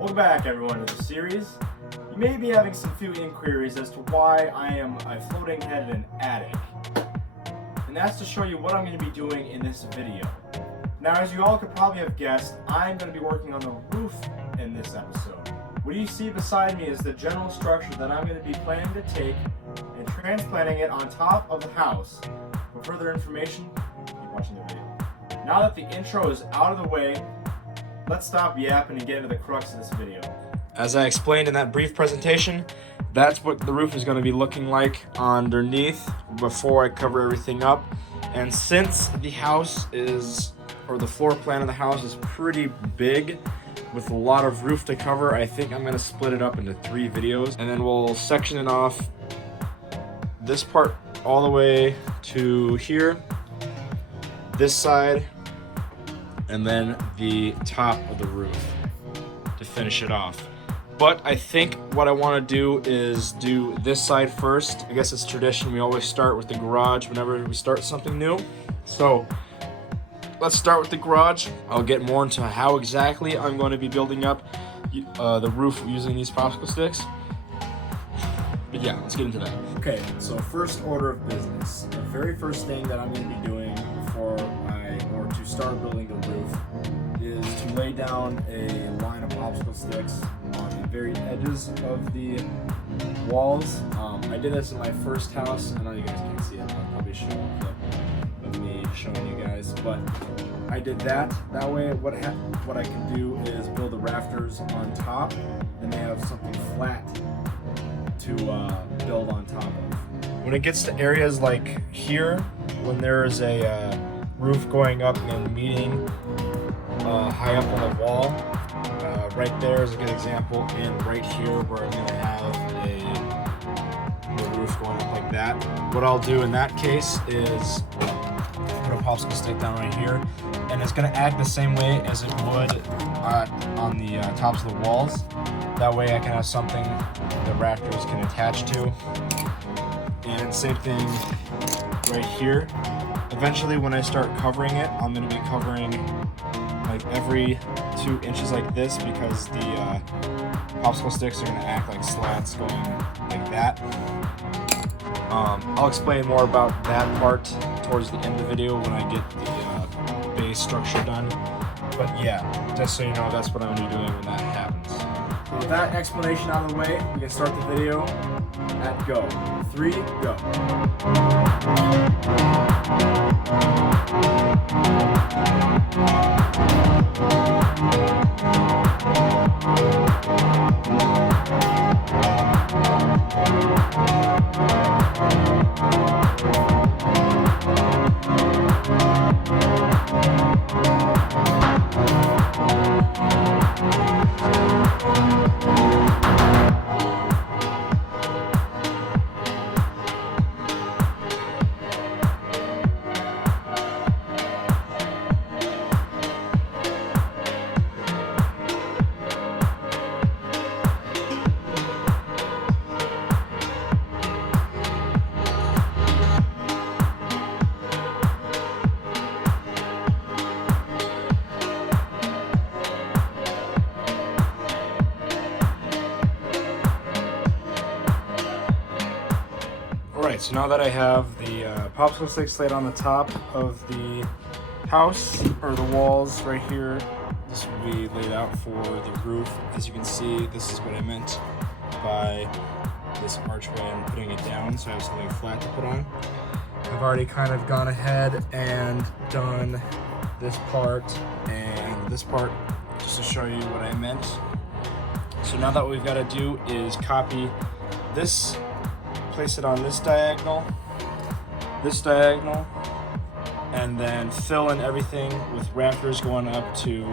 Welcome back everyone to the series. You may be having some few inquiries as to why I am a floating head in an attic. And that's to show you what I'm going to be doing in this video. Now, as you all could probably have guessed, I'm going to be working on the roof in this episode. What you see beside me is the general structure that I'm going to be planning to take and transplanting it on top of the house. For further information, keep watching the video. Now that the intro is out of the way, let's stop yapping and get into the crux of this video. As I explained in that brief presentation, that's what the roof is going to be looking like underneath before I cover everything up. And since the house is, or the floor plan of the house is pretty big with a lot of roof to cover, I think I'm going to split it up into 3 videos. And then we'll section it off this part all the way to here, this side, and then the top of the roof to finish it off. But I think what I want to do is do this side first. I guess it's tradition, we always start with the garage whenever we start something new. So let's start with the garage. I'll get more into how exactly I'm going to be building up the roof using these popsicle sticks. But yeah, let's get into that. Okay, so first order of business. The very first thing that I'm going to be doing before to start building the roof is to lay down a line of popsicle sticks on the very edges of the walls. I did this in my first house. I know you guys can't see it. I'll probably show a clip of me showing you guys, but I did that. That way what I can do is build the rafters on top and they have something flat to build on top of. When it gets to areas like here, when there is a roof going up and meeting high up on the wall, right there is a good example, and right here where I'm going to have the roof going up like that. What I'll do in that case is put a popsicle stick down right here, and it's going to act the same way as it would on the tops of the walls. That way I can have something the rafters can attach to. And same thing right here. Eventually when I start covering it, I'm going to be covering like every 2 inches like this, because the popsicle sticks are going to act like slats going like that. I'll explain more about that part towards the end of the video when I get the base structure done. But yeah, just so you know, that's what I'm going to be doing when that happens. So with that explanation out of the way, we can start the video at go. 3, go. Alright, so now that I have the popsicle sticks laid on the top of the house, or the walls right here, this will be laid out for the roof. As you can see, this is what I meant by this archway and putting it down, so I have something flat to put on. I've already kind of gone ahead and done this part and this part just to show you what I meant. So now that what we've got to do is copy this, place it on this diagonal, and then fill in everything with rafters going up to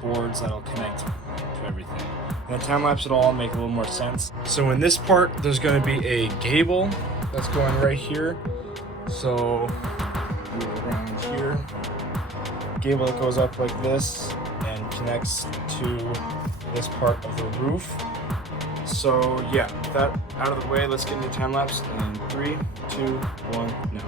boards that'll connect to everything. And then time lapse it all and make a little more sense. So in this part, there's going to be a gable that's going right here. So move around here. Gable that goes up like this and connects to this part of the roof. So yeah, with that out of the way, let's get into time lapse in 3, 2, 1, now.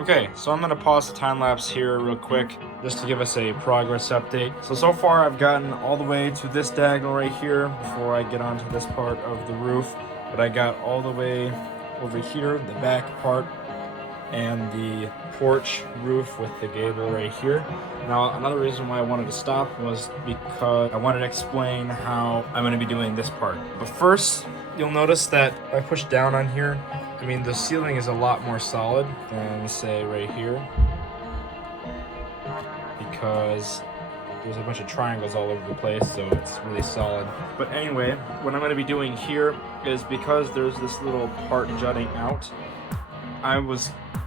Okay, so I'm gonna pause the time lapse here real quick just to give us a progress update. So far I've gotten all the way to this diagonal right here before I get onto this part of the roof, but I got all the way over here, the back part, and the porch roof with the gable right here. Now, another reason why I wanted to stop was because I wanted to explain how I'm gonna be doing this part. But first, you'll notice that if I push down on here, I mean, the ceiling is a lot more solid than, say, right here, because there's a bunch of triangles all over the place, so it's really solid. But anyway, what I'm going to be doing here is, because there's this little part jutting out,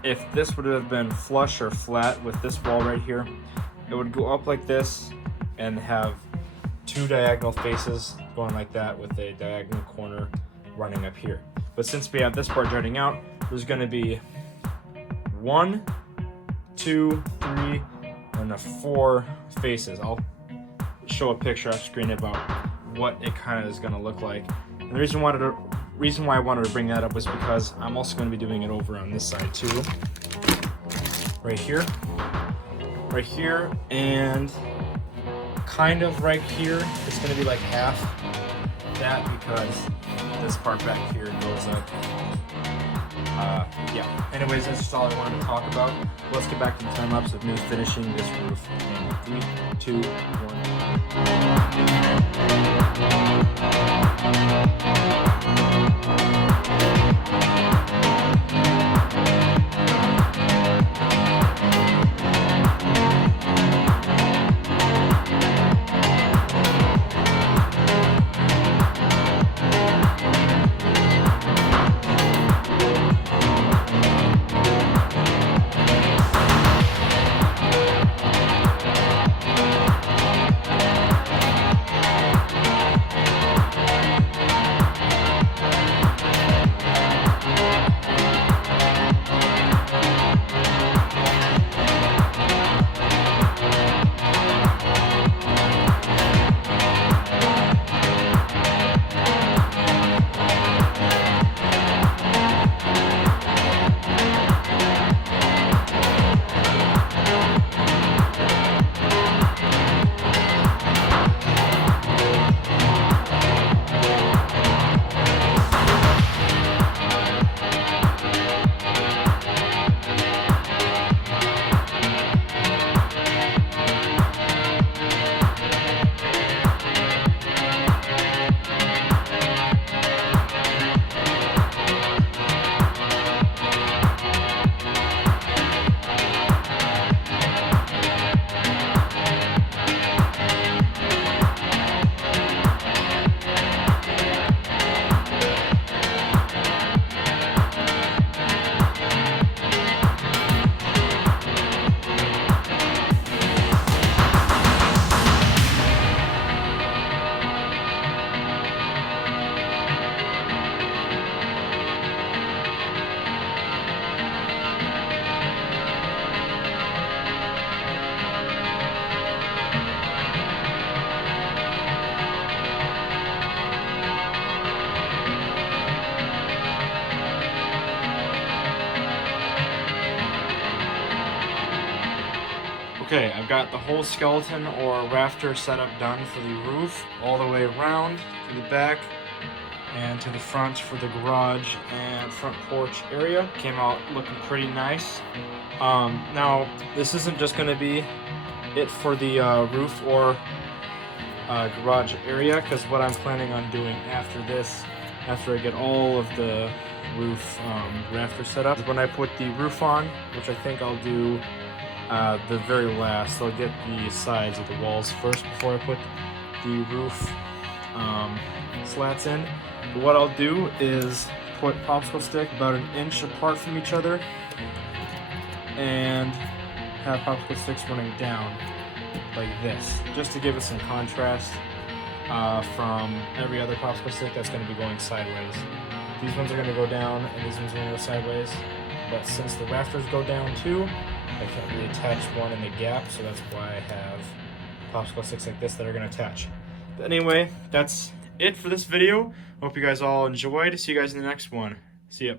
if this would have been flush or flat with this wall right here, it would go up like this and have two diagonal faces going like that with a diagonal corner running up here. But since we have this part jutting out, there's going to be 1, 2, 3, and 4 faces. I'll show a picture off screen about what it kind of is going to look like. And the reason why I wanted to bring that up was because I'm also going to be doing it over on this side too. Right here, and kind of right here. It's going to be like half that, because this part back here goes up. Yeah, anyways, that's just all I wanted to talk about. Let's get back to the time lapse of me finishing this roof in 3, 2, 1. Okay, I've got the whole skeleton or rafter setup done for the roof, all the way around to the back and to the front for the garage and front porch area. Came out looking pretty nice. Now, this isn't just going to be it for the roof or garage area, because what I'm planning on doing after this, after I get all of the roof rafter set up, is when I put the roof on, which I think I'll do the very last. I'll get the sides of the walls first before I put the roof slats in. But what I'll do is put popsicle stick about an inch apart from each other and have popsicle sticks running down like this, just to give it some contrast from every other popsicle stick that's going to be going sideways. These ones are going to go down and these ones are going to go sideways, but since the rafters go down too, I can't really attach one in the gap, so that's why I have popsicle sticks like this that are going to attach. But anyway, that's it for this video. Hope you guys all enjoyed. See you guys in the next one. See ya.